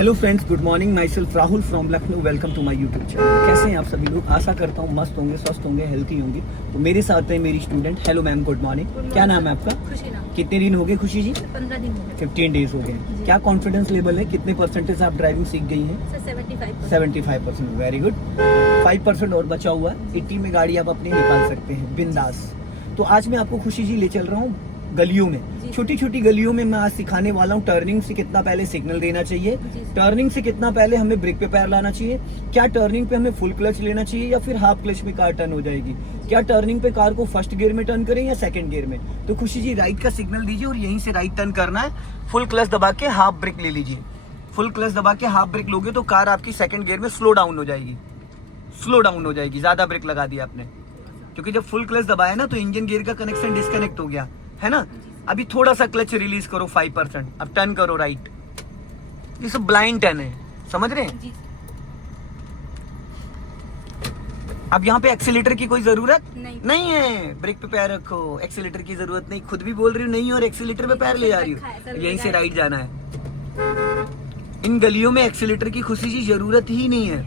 Hello friends, good morning. Myself Rahul from Lucknow. Welcome to my YouTube channel. कैसे हैं आप सभी लोग? आशा करता हूँ मस्त होंगे, स्वस्थ होंगे, हेल्थी होंगे। तो मेरे साथ है मेरी student. Hello ma'am, good morning. क्या नाम है आपका? खुशी नाम। कितने दिन हो गए खुशी जी? 15 दिन हो गए। 15 डेज हो गए। क्या कॉन्फिडेंस लेवल है? कितने परसेंटेज आप ड्राइविंग सीख गई हैं? 75%। Very good. 5% और बचा हुआ है। 80 में गाड़ी आप अपनी निकाल सकते हैं बिंदास। तो आज मैं आपको खुशी जी ले चल रहा हूँ गलियों में। छोटी छोटी गलियों में मैं आज सिखाने वाला हूँ टर्निंग से कितना पहले सिग्नल देना चाहिए, टर्निंग से कितना पहले हमें ब्रेक पे पैर लाना चाहिए, क्या टर्निंग पे हमें फुल क्लच लेना चाहिए या फिर हाफ क्लच में कार टर्न हो जाएगी, क्या टर्निंग पे कार को फर्स्ट गियर में टर्न करें या सेकंड गियर में। तो खुशी जी राइट का सिग्नल दीजिए और यहीं से राइट टर्न करना है। फुल क्लच दबा के हाफ ब्रेक ले लीजिए। फुल क्लच दबा के हाफ ब्रेक लोगे तो कार आपकी सेकंड गियर में स्लो डाउन हो जाएगी। ज्यादा ब्रेक लगा दिया आपने, क्योंकि जब फुल क्लच दबाया ना तो इंजन गियर का कनेक्शन डिस्कनेक्ट हो गया है ना। अभी थोड़ा सा क्लच रिलीज करो 5%। अब टर्न करो राइट। ये सब ब्लाइंड टर्न है, समझ रहे हैं? अब यहाँ पे एक्सीलेटर की कोई जरूरत नहीं है। ब्रेक पे पैर रखो, एक्सीलेटर की जरूरत नहीं। खुद भी बोल रही हूँ नहीं और एक्सीलेटर पे पैर ले जा रही हूँ। यहीं से राइट जाना है। इन गलियों में एक्सीलेटर की खुशी जी जरूरत ही नहीं है।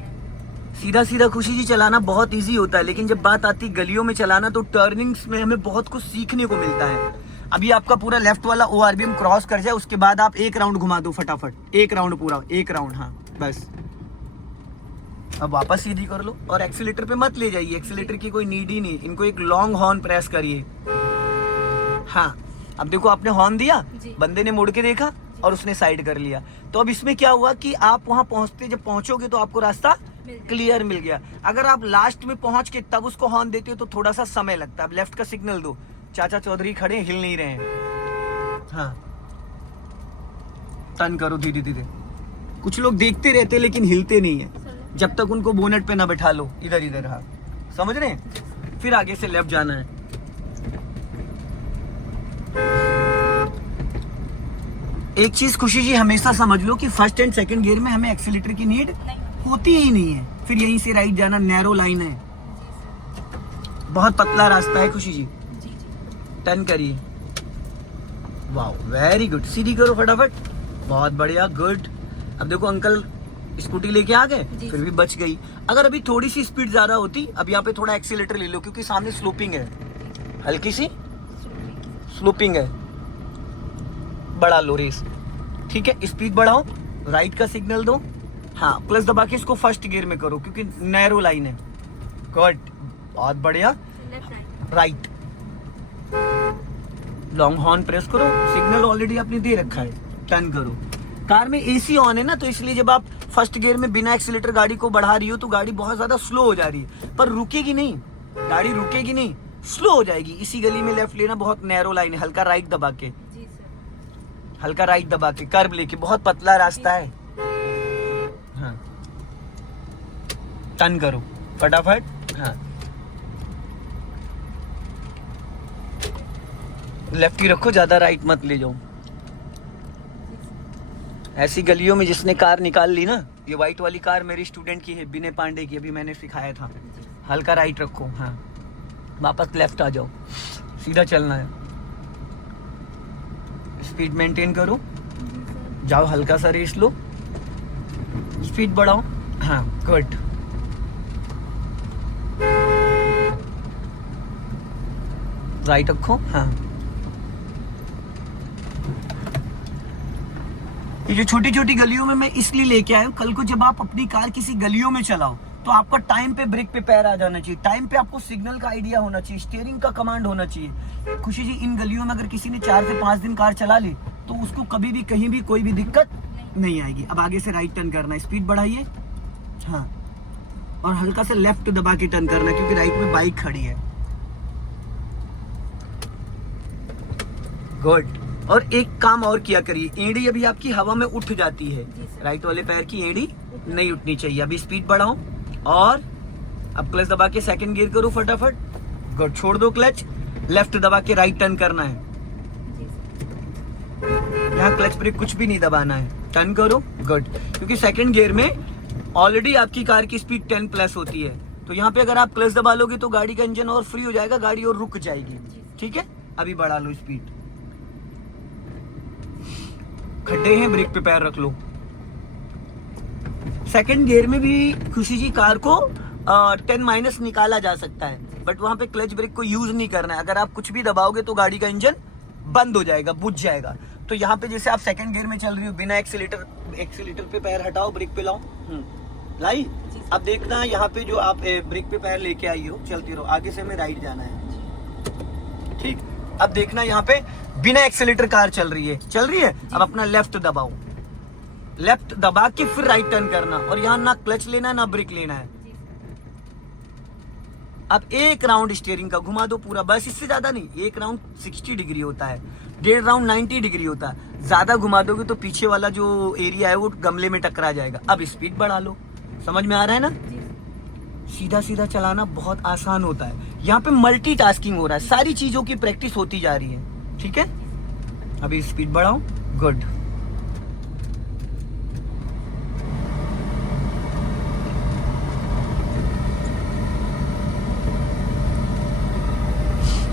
सीधा सीधा खुशी जी चलाना बहुत इजी होता है, लेकिन जब बात आती है गलियों में चलाना तो टर्निंग्स में हमें बहुत कुछ सीखने को मिलता है। अभी आपका पूरा लेफ्ट वाला ORBM क्रॉस कर जाए, उसके बाद आप एक राउंड घुमा दो फटाफट। एक राउंड पूरा, एक राउंड, हाँ बस। अब वापस सीधी कर लो और एक्सीलेटर पे मत ले जाइए। एक्सीलेटर की कोई नीड ही नहीं। इनको एक लॉन्ग हॉर्न प्रेस करिए। हाँ, अब देखो आपने हॉर्न दिया, बंदे ने मुड़ के देखा और उसने साइड कर लिया। तो अब इसमें क्या हुआ कि आप वहां पहुंचते, जब पहुंचोगे तो आपको रास्ता क्लियर मिल गया। अगर आप लास्ट में पहुंच के तब उसको हॉर्न देते हो तो थोड़ा सा समय लगता है। अब लेफ्ट का सिग्नल दो। चाचा चौधरी खड़े, हिल नहीं रहे हैं। हाँ, टर्न करो धीरे धीरे। कुछ लोग देखते रहते लेकिन हिलते नहीं है, जब तक उनको बोनेट पे ना बैठा लो। इधर इधर, हाँ समझ रहे हैं? फिर आगे से लेफ्ट जाना है। एक चीज खुशी जी हमेशा समझ लो कि फर्स्ट एंड सेकंड गियर में हमें एक्सीलेटर की नीड होती ही नहीं है। फिर यहीं से राइट जाना। नैरो लाइन है, बहुत पतला रास्ता है खुशी जी। टर्न करिए। वाह, वेरी गुड। सीधी करो फटाफट। बहुत बढ़िया, गुड। अब देखो अंकल स्कूटी लेके आ गए, फिर भी बच गई। अगर अभी थोड़ी सी स्पीड ज्यादा होती, अब यहाँ पे थोड़ा एक्सीलेटर ले लो क्योंकि सामने स्लोपिंग है, हल्की सी स्लोपिंग है। बढ़ा लो रेस, ठीक है? स्पीड बढ़ाओ, राइट का सिग्नल दो। हाँ, प्लस दबा के इसको फर्स्ट गियर में करो क्योंकि नैरो लाइन है। गुड, बहुत बढ़िया। राइट, लॉन्ग हॉर्न प्रेस करो। सिग्नल ऑलरेडी आपने दे रखा है। टर्न करो। कार में AC ऑन है ना, तो इसलिए जब आप फर्स्ट गियर में बिना एक्सीलेटर गाड़ी को बढ़ा रही हो तो गाड़ी बहुत ज्यादा स्लो हो जा रही है, पर रुकेगी नहीं। गाड़ी रुकेगी नहीं, स्लो हो जाएगी। इसी गली में लेफ्ट लेना, बहुत नैरो लाइन है। हल्का राइट दबा के, हल्का राइट दबा के कर्व लेके, बहुत पतला रास्ता है। हाँ, टर्न करो फटाफट। हाँ, लेफ्ट ही रखो, ज्यादा राइट मत ले जाओ। ऐसी गलियों में जिसने कार निकाल ली ना, ये व्हाइट वाली कार मेरी स्टूडेंट की है, विनय पांडे की, अभी मैंने सिखाया था। हल्का राइट रखो। हाँ, वापस लेफ्ट आ जाओ, सीधा चलना है। स्पीड मेंटेन करो, जाओ, हल्का सा रेस लो, स्पीड बढ़ाओ। हाँ, गुड। राइट रखो। हाँ, ये जो छोटी छोटी गलियों में मैं इसलिए लेके आया हूँ, कल को जब आप अपनी कार किसी गलियों में चलाओ तो आपका टाइम पे ब्रेक पे पैर आ जाना चाहिए, टाइम पे आपको सिग्नल का आइडिया होना चाहिए, स्टीयरिंग का कमांड होना चाहिए। खुशी जी, इन गलियों में अगर किसी ने 4 से 5 दिन कार चला ली तो उसको कभी भी कहीं भी कोई भी दिक्कत नहीं आएगी। अब आगे से राइट टर्न करना है, स्पीड बढ़ाइए। हाँ, और हल्का से लेफ्ट दबा के टर्न करना है क्योंकि राइट में बाइक खड़ी है। गुड। और एक काम और किया करिए, एड़ी अभी आपकी हवा में उठ जाती है, राइट वाले पैर की एड़ी नहीं उठनी चाहिए। अभी स्पीड बढ़ाओ और अब क्लच दबा के सेकंड गियर करो फटाफट। गुड, छोड़ दो क्लच, लेफ्ट दबा के राइट टर्न करना है। यहाँ क्लच ब्रेक कुछ भी नहीं दबाना है। टर्न करो, गुड। क्योंकि सेकंड गियर में ऑलरेडी आपकी कार की स्पीड 10+ होती है, तो यहाँ पे अगर आप क्लच दबा लोगे तो गाड़ी का इंजन और फ्री हो जाएगा, गाड़ी और रुक जाएगी। ठीक है, अभी बढ़ा लो स्पीड। खड्डे हैं, ब्रेक पे पैर रख लो। सेकंड गियर में भी खुशी जी कार को 10 माइनस निकाला जा सकता है, बट वहां पे क्लच ब्रेक को यूज नहीं करना है। अगर आप कुछ भी दबाओगे तो गाड़ी का इंजन बंद हो जाएगा, बुझ जाएगा। तो यहाँ पे जैसे आप सेकंड गियर में चल रही हो, बिना एक्सीलेटर पे पैर हटाओ, ब्रेक पे लाओ, लाई। अब देखना यहाँ पे जो आप ब्रेक पे पैर लेके आई हो, चलती रहो, आगे से हमें राइट जाना है, ठीक। अब देखना यहाँ पे बिना एक्सीलेटर कार चल रही है। अब अपना लेफ्ट दबाओ, लेफ्ट दबा के फिर राइट टर्न करना, और यहाँ ना क्लच लेना है ना ब्रेक लेना है। अब एक राउंड स्टीयरिंग का घुमा दो पूरा, बस, इससे ज्यादा नहीं। एक राउंड 60 डिग्री होता है, 1.5 राउंड 90 डिग्री होता है। ज्यादा घुमा दोगे तो पीछे वाला जो एरिया है वो गमले में टकरा जाएगा। अब स्पीड बढ़ा लो, समझ में आ रहा है ना? सीधा सीधा चलाना बहुत आसान होता है। यहाँ पे मल्टीटास्किंग हो रहा है, सारी चीजों की प्रैक्टिस होती जा रही है, ठीक है। अभी स्पीड बढ़ाओ, गुड।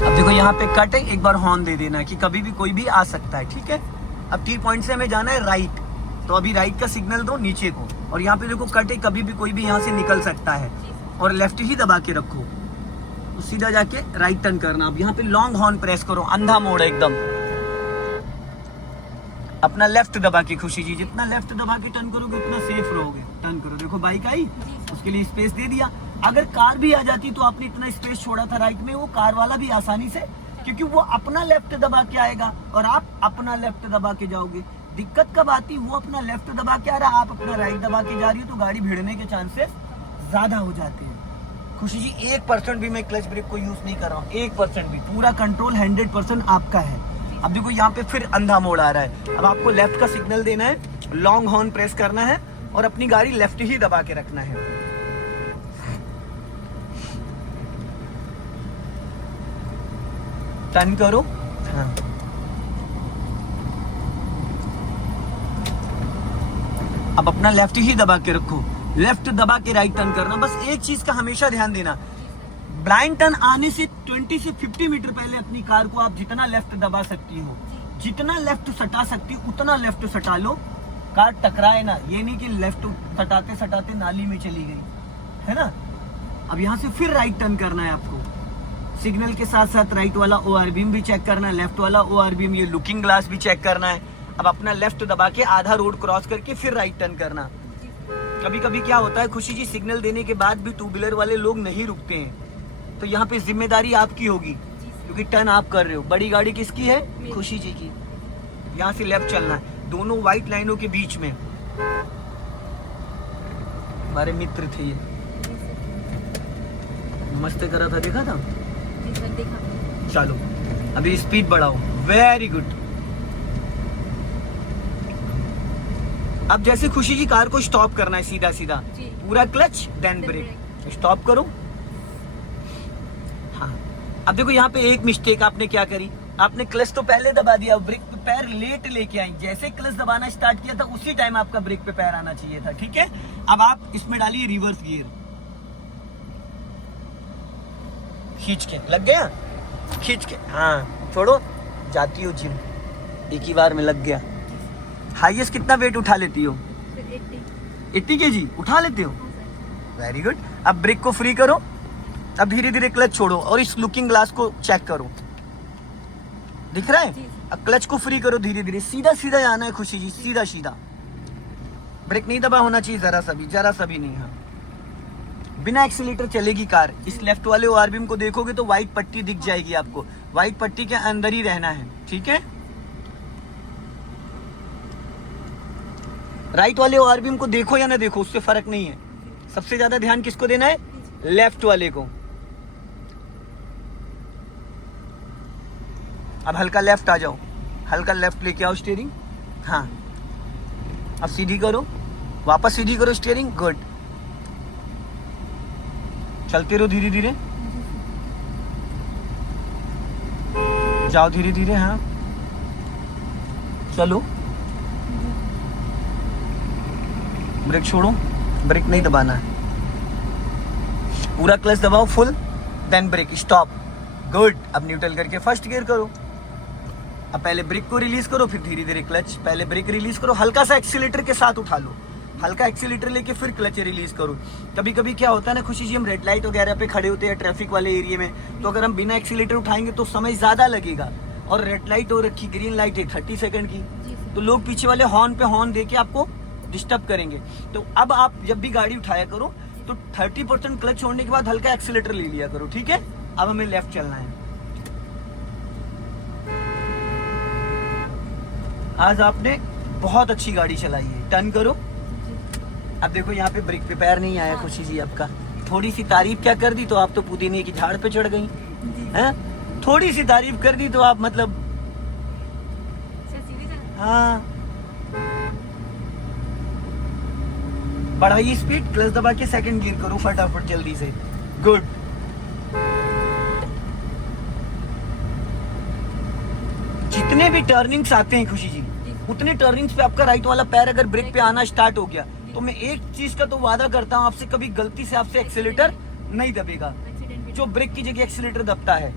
अब देखो यहाँ पे कट है, एक बार हॉर्न दे देना कि कभी भी कोई भी आ सकता है, ठीक है। अब टी पॉइंट से हमें जाना है राइट, तो अभी राइट का सिग्नल दो नीचे को, और यहाँ पे देखो कट है, कभी भी कोई भी यहाँ से निकल सकता है, और लेफ्ट ही दबा के रखो, तो सीधा जाके राइट टर्न करना। अब यहाँ पे लॉन्ग हॉर्न प्रेस करो, अंधा मोड़ एकदम। अपना लेफ्ट दबा के, खुशी जी जितना लेफ्ट दबा के टर्न करोगे उतना सेफ रहोगे। टर्न करो, देखो बाइक आई, उसके लिए स्पेस दे दिया। अगर कार भी आ जाती तो आपने इतना स्पेस छोड़ा था राइट में, वो कार वाला भी आसानी से, क्योंकि वो अपना लेफ्ट दबा के आएगा और आप अपना लेफ्ट दबा के जाओगे। दिक्कत कब आती, वो अपना लेफ्ट दबा के आ रहा है, आप अपना राइट दबा के जा रही हो, तो गाड़ी भिड़ने के चांसेस ज्यादा हो जाते हैं। खुशी जी 1% भी मैं क्लच ब्रेक को यूज नहीं कर रहा हूँ, 1% भी, पूरा कंट्रोल 100% आपका है। अब देखो यहाँ पे फिर अंधा मोड़ आ रहा है, अब आपको लेफ्ट का सिग्नल देना है, लॉन्ग हॉर्न प्रेस करना है और अपनी गाड़ी लेफ्ट ही दबा के रखना है। टर्न करो, हाँ। अब अपना लेफ्ट ही दबा के रखो, लेफ्ट दबा के राइट टर्न करना। बस एक चीज का हमेशा ध्यान देना, ब्लाइंड टर्न आने से 20 से 50 मीटर पहले अपनी कार को आप जितना लेफ्ट दबा सकती हो, जितना लेफ्ट सटा सकती हो उतना लेफ्ट सटा लो, कार टकराए ना। ये नहीं कि लेफ्ट सटाते सटाते नाली में चली गई, है ना। अब यहाँ से फिर राइट टर्न करना है आपको, सिग्नल के साथ साथ राइट वाला ओआर बीम भी चेक करना है, लेफ्ट वाला ओआर बीम, ये लुकिंग ग्लास भी चेक करना है। अब अपना लेफ्ट दबा के आधा रोड क्रॉस करके फिर राइट टर्न करना। कभी कभी क्या होता है खुशी जी, सिग्नल देने के बाद भी टू व्हीलर वाले लोग नहीं रुकते हैं, तो यहाँ पे जिम्मेदारी आपकी होगी, क्योंकि टर्न आप कर रहे हो। बड़ी गाड़ी किसकी है? खुशी जी की। यहाँ से लेफ्ट चलना है, दोनों व्हाइट लाइनों के बीच में। हमारे मित्र थे ये, नमस्ते करा था, देखा था? चलो अभी स्पीड बढ़ाओ, वेरी गुड। अब जैसे खुशी जी कार को स्टॉप करना है, सीधा सीधा पूरा क्लच देन ब्रेक, स्टॉप करो। हाँ, अब देखो यहाँ पे एक मिस्टेक आपने क्या करी, आपने क्लच तो पहले दबा दिया, ब्रेक पे पैर लेट लेके आई। जैसे क्लच दबाना स्टार्ट किया था उसी टाइम आपका ब्रेक पे पैर आना चाहिए था, ठीक है। अब आप इसमें डालिए रिवर्स गियर, खींच के, लग गया, खींच के, हाँ छोड़ो, जाती हो जिम, एक ही बार में लग गया। हाईएस्ट कितना वेट उठा लेती हो? 80 kg उठा लेते हो, वेरी गुड। अब ब्रेक को फ्री करो, अब धीरे धीरे क्लच छोड़ो और इस लुकिंग ग्लास को चेक करो, दिख रहा है? अब क्लच को फ्री करो, धीरे धीरे सीधा सीधा जाना है खुशी जी, सीधा सीधा, ब्रेक नहीं दबा होना चाहिए जरा सा भी नहीं। हाँ, बिना एक्सीलेटर चलेगी कार। इस लेफ्ट वाले ओआरबीम को देखोगे तो व्हाइट पट्टी दिख जाएगी आपको, व्हाइट पट्टी के अंदर ही रहना है, ठीक है। राइट वाले ओआरबीम को देखो या ना देखो, उससे फर्क नहीं है। सबसे ज्यादा ध्यान किसको देना है? लेफ्ट वाले को। अब हल्का लेफ्ट आ जाओ, हल्का लेफ्ट लेके आओ स्टीयरिंग, हाँ। अब सीधी करो, वापस सीधी करो स्टीयरिंग, गुड। चलते रहो धीरे धीरे, जाओ धीरे धीरे, हाँ चलो। ब्रेक छोड़ो, ब्रेक नहीं दबाना है, पूरा क्लच दबाओ full, then brake, stop, good. अब न्यूट्रल करके फर्स्ट गियर करो। अब पहले ब्रेक को रिलीज करो, फिर धीरे धीरे क्लच, पहले ब्रेक रिलीज करो, हल्का सा एक्सीलेटर के साथ उठा लो, हल्का एक्सीलेटर लेके फिर क्लच रिलीज करो। कभी कभी क्या होता है ना खुशी जी, हम रेड लाइट वगैरह पे खड़े होते हैं ट्रैफिक वाले एरिया में, तो अगर हम बिना एक्सीलेटर उठाएंगे तो समय ज्यादा लगेगा, और रेड लाइट हो रखी, ग्रीन लाइट है 30 सेकंड की, तो लोग पीछे वाले हॉर्न पे हॉर्न देके आपको डिस्टर्ब करेंगे। तो अब आप जब भी गाड़ी उठाया करो तो 30% क्लच छोड़ने के बाद हल्का एक्सीलेटर ले लिया करो, ठीक है। अब हमें लेफ्ट चलना है। आज आपने बहुत अच्छी गाड़ी चलाई है, टर्न करो। अब देखो यहाँ पे ब्रेक पे पैर नहीं आया खुशी जी आपका, थोड़ी सी तारीफ क्या कर दी तो आप तो पुदीने की झाड़ पे चढ़ गई हैं, थोड़ी सी तारीफ कर दी तो आप मतलब हाँ। बढ़ाइए स्पीड, क्लच दबा के सेकंड गियर करो फटाफट जल्दी से, गुड। जितने भी टर्निंग्स आते हैं खुशी जी, उतने टर्निंग्स पे आपका राइट वाला पैर अगर ब्रेक पे आना स्टार्ट हो गया तो मैं एक चीज का तो वादा करता हूँ आपसे, कभी गलती से आपसे एक्सीलेटर नहीं दबेगा। जो ब्रेक की जगह एक्सीलेटर दबता है,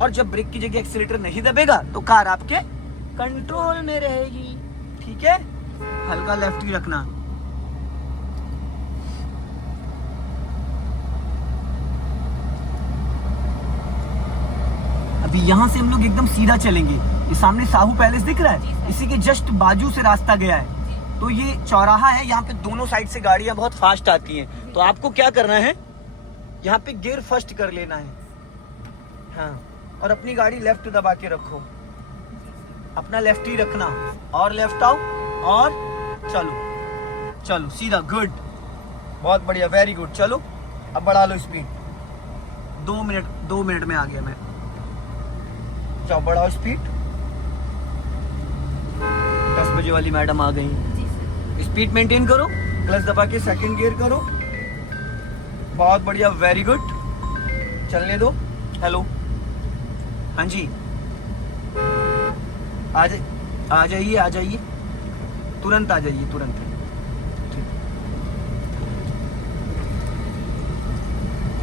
और जब ब्रेक की जगह एक्सीलेटर नहीं दबेगा तो कार आपके कंट्रोल में रहेगी, ठीक है। हल्का लेफ्ट ही रखना। अभी यहाँ से हम लोग एकदम सीधा चलेंगे। ये सामने साहू पैलेस दिख रहा है, इसी के जस्ट बाजू से रास्ता गया है। तो ये चौराहा है, यहाँ पे दोनों साइड से गाड़ियां बहुत फास्ट आती हैं। तो आपको क्या करना है, यहाँ पे गियर फर्स्ट कर लेना है, हाँ, और अपनी गाड़ी लेफ्ट दबा के रखो, अपना लेफ्ट ही रखना, और लेफ्ट आओ, और चलो चलो सीधा, गुड, बहुत बढ़िया, वेरी गुड। चलो अब बढ़ा लो स्पीड, 2 मिनट में आ गया मैं। जाओ बढ़ाओ स्पीड, 10 बजे वाली मैडम आ गई। स्पीड मेंटेन करो, क्लच दबा के सेकंड गियर करो, बहुत बढ़िया, वेरी गुड। चलने दो, हेलो, हाँ जी, आ जाइए, तुरंत आ जाइए, तुरंत।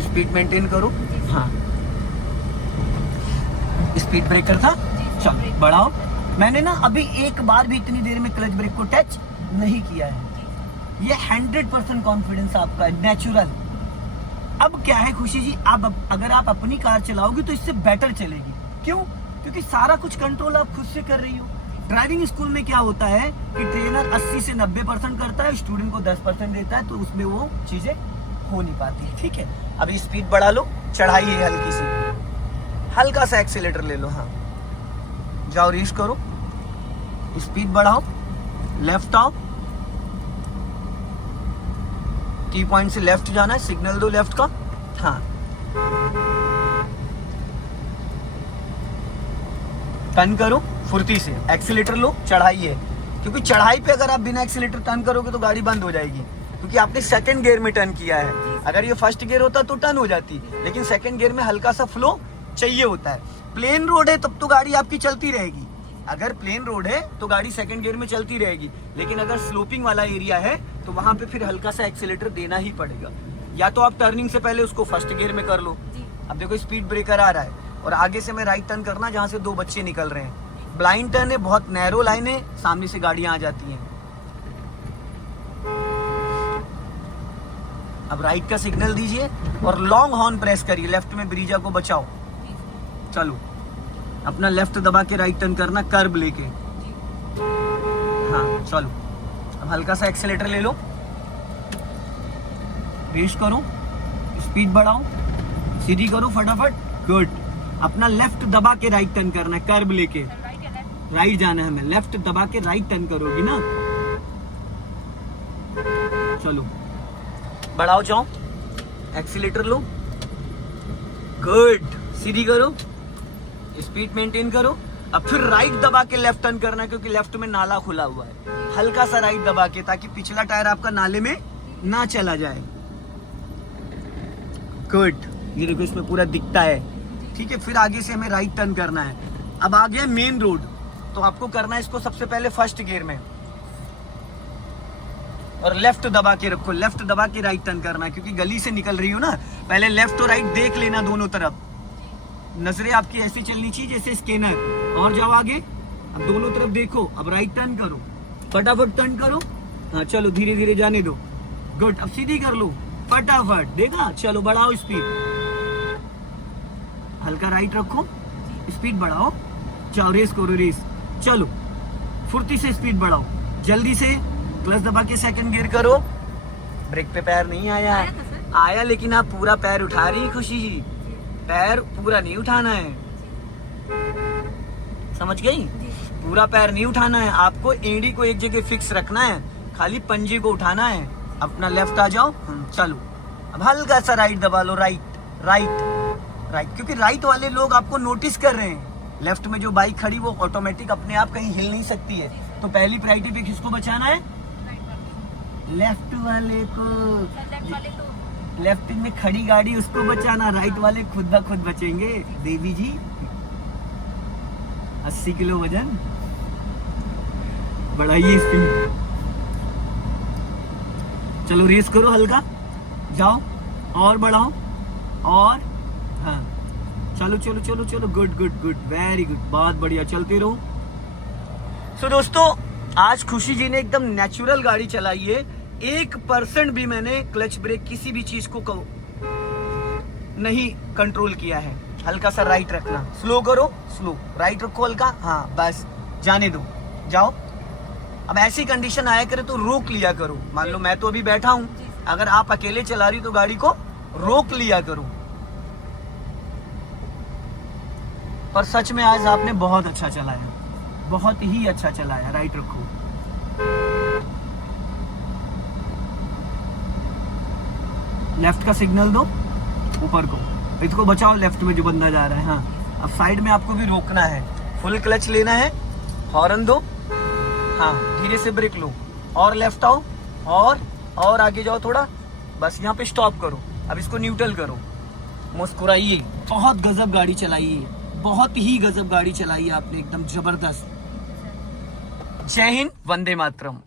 स्पीड मेंटेन करो, हाँ, स्पीड ब्रेकर था, चलो बढ़ाओ। मैंने ना अभी एक बार भी इतनी देर में क्लच ब्रेक को टच नहीं किया है, ये 100% कॉन्फिडेंस आपका है, नेचुरल। अब क्या है खुशी जी, अब अगर आप अपनी कार चलाओगी तो इससे बेटर चलेगी। क्यों? क्योंकि सारा कुछ कंट्रोल आप खुद से कर रही हो। ड्राइविंग स्कूल में क्या होता है कि ट्रेनर 80 से 90% करता है, स्टूडेंट को 10% देता है, तो उसमें वो चीजें हो नहीं पाती, ठीक है। अभी स्पीड बढ़ा लो, चढ़ाई है हल्की सी, हल्का सा एक्सीलेटर ले लो, हाँ, जाओ रेस करो, स्पीड बढ़ाओ, लेफ्ट आओ, टी पॉइंट से लेफ्ट जाना है, सिग्नल दो लेफ्ट का, हाँ, टर्न करो फुर्ती से, एक्सीलेटर लो, चढ़ाई है, क्योंकि चढ़ाई पे अगर आप बिना एक्सीलेटर टर्न करोगे तो गाड़ी बंद हो जाएगी, क्योंकि आपने सेकंड गियर में टर्न किया है। अगर ये फर्स्ट गियर होता तो टर्न हो जाती, लेकिन सेकंड गियर में हल्का सा फ्लो चाहिए होता है। प्लेन रोड है तब तो गाड़ी आपकी चलती रहेगी, अगर प्लेन रोड है तो गाड़ी सेकंड गियर में चलती रहेगी, लेकिन अगर स्लोपिंग वाला एरिया है तो वहां पे फिर हल्का सा एक्सीलेटर देना ही पड़ेगा, या तो आप टर्निंग से पहले उसको फर्स्ट गियर में कर लो। अब देखो स्पीड ब्रेकर आ रहा है, और आगे से मैं राइट टर्न करना जहाँ से 2 बच्चे निकल रहे हैं, ब्लाइंड टर्न है, बहुत नैरो लाइन है, सामने से गाड़ियां आ जाती हैं। अब राइट का सिग्नल दीजिए और लॉन्ग हॉर्न प्रेस करिए, लेफ्ट में ब्रीजा को बचाओ। चलो अपना लेफ्ट दबा के राइट टर्न करना, कर्ब लेके, हाँ चलो। अब हल्का सा एक्सीलेटर ले लो, रेस करो, स्पीड बढ़ाओ, सीधी करो फटाफट, गुड। अपना लेफ्ट दबा के राइट टर्न करना है, कर्ब लेके, राइट जाना है, हमें लेफ्ट दबा के राइट टर्न करोगी ना, चलो बढ़ाओ, जाओ, एक्सीलेटर लो, गुड, सीधी करो, स्पीड मेंटेन करो। अब फिर राइट दबा के लेफ्ट टर्न करना है, क्योंकि लेफ्ट में नाला खुला हुआ है, हल्का सा राइट दबा के, ताकि पिछला टायर आपका नाले में ना चला जाए, गुड। ये देखो इसमें पूरा दिखता है, ठीक है। फिर आगे से हमें राइट टर्न करना है। अब आ गया मेन रोड, तो आपको करना है इसको सबसे पहले फर्स्ट गियर में, और लेफ्ट दबा के रखो, लेफ्ट दबा के राइट टर्न करना है, क्योंकि गली से निकल रही हो ना, पहले लेफ्ट और राइट देख लेना दोनों तरफ, नजरें आपकी ऐसी चलनी चाहिए जैसे स्कैनर, और जाओ आगे, अब दोनों तरफ देखो, अब राइट टर्न करो, फटाफट टर्न करो, हाँ चलो धीरे धीरे जाने दो। गुड, अब सीधी कर लो फटाफट, देखा। चलो बढ़ाओ स्पीड, हल्का राइट रखो, स्पीड बढ़ाओ, जाओ रेस करो रेस। चलो फुर्ती से स्पीड बढ़ाओ, जल्दी से क्लच दबा के सेकंड गियर करो। ब्रेक पे पैर नहीं आया, आया लेकिन आप पूरा पैर उठा रही खुशी, पैर पूरा नहीं उठाना है, समझ गई? पूरा पैर नहीं उठाना है आपको, एड़ी को एक जगह फिक्स रखना है, खाली पंजे को उठाना है। अपना लेफ्ट आ जाओ, चलो अब हल्का सा राइट दबा लो, राइट राइट राइट, क्योंकि राइट वाले लोग आपको नोटिस कर रहे हैं। लेफ्ट में जो बाइक खड़ी वो ऑटोमेटिक अपने आप कहीं हिल नहीं सकती है, तो पहली प्रायोरिटी पे किसको बचाना है? लेफ्ट वाले को। लेफ्ट में खड़ी गाड़ी उसको बचाना, राइट वाले खुद ब खुद बचेंगे। देवी जी 80 किलो वजन, बढ़ाइए स्पीड। चलो रेस करो, हल्का जाओ और बढ़ाओ, और हाँ चलो चलो चलो चलो, good good good, very good, बहुत बढ़िया, चलते रहो। सो दोस्तों आज खुशी जी ने एकदम नेचुरल गाड़ी चलाई है, 1% भी मैंने क्लच ब्रेक किसी भी चीज को नहीं कंट्रोल किया है। हल्का सा राइट रखना, स्लो करो, स्लो राइट रखो हल्का, हाँ बस जाने दो, जाओ। अब ऐसी कंडीशन आया करे तो रोक लिया करो, मान लो मैं तो अभी बैठा हूँ, अगर आप अकेले चला रही हो तो गाड़ी को रोक लिया करो। पर सच में आज आपने बहुत अच्छा चलाया, बहुत ही अच्छा चलाया। राइट रखो, लेफ्ट का सिग्नल दो ऊपर को, इसको बचाओ लेफ्ट में जो बंदा जा रहा है। हाँ अब साइड में आपको भी रोकना है, फुल क्लच लेना है, हॉर्न दो, हाँ धीरे से ब्रेक लो, और लेफ्ट आओ, और आगे जाओ थोड़ा, बस यहाँ पे स्टॉप करो। अब इसको न्यूट्रल करो, मुस्कुराइए। बहुत गजब गाड़ी चलाई है, बहुत ही गजब गाड़ी चलाई है आपने, एकदम जबरदस्त। जय हिंद, वंदे मातरम।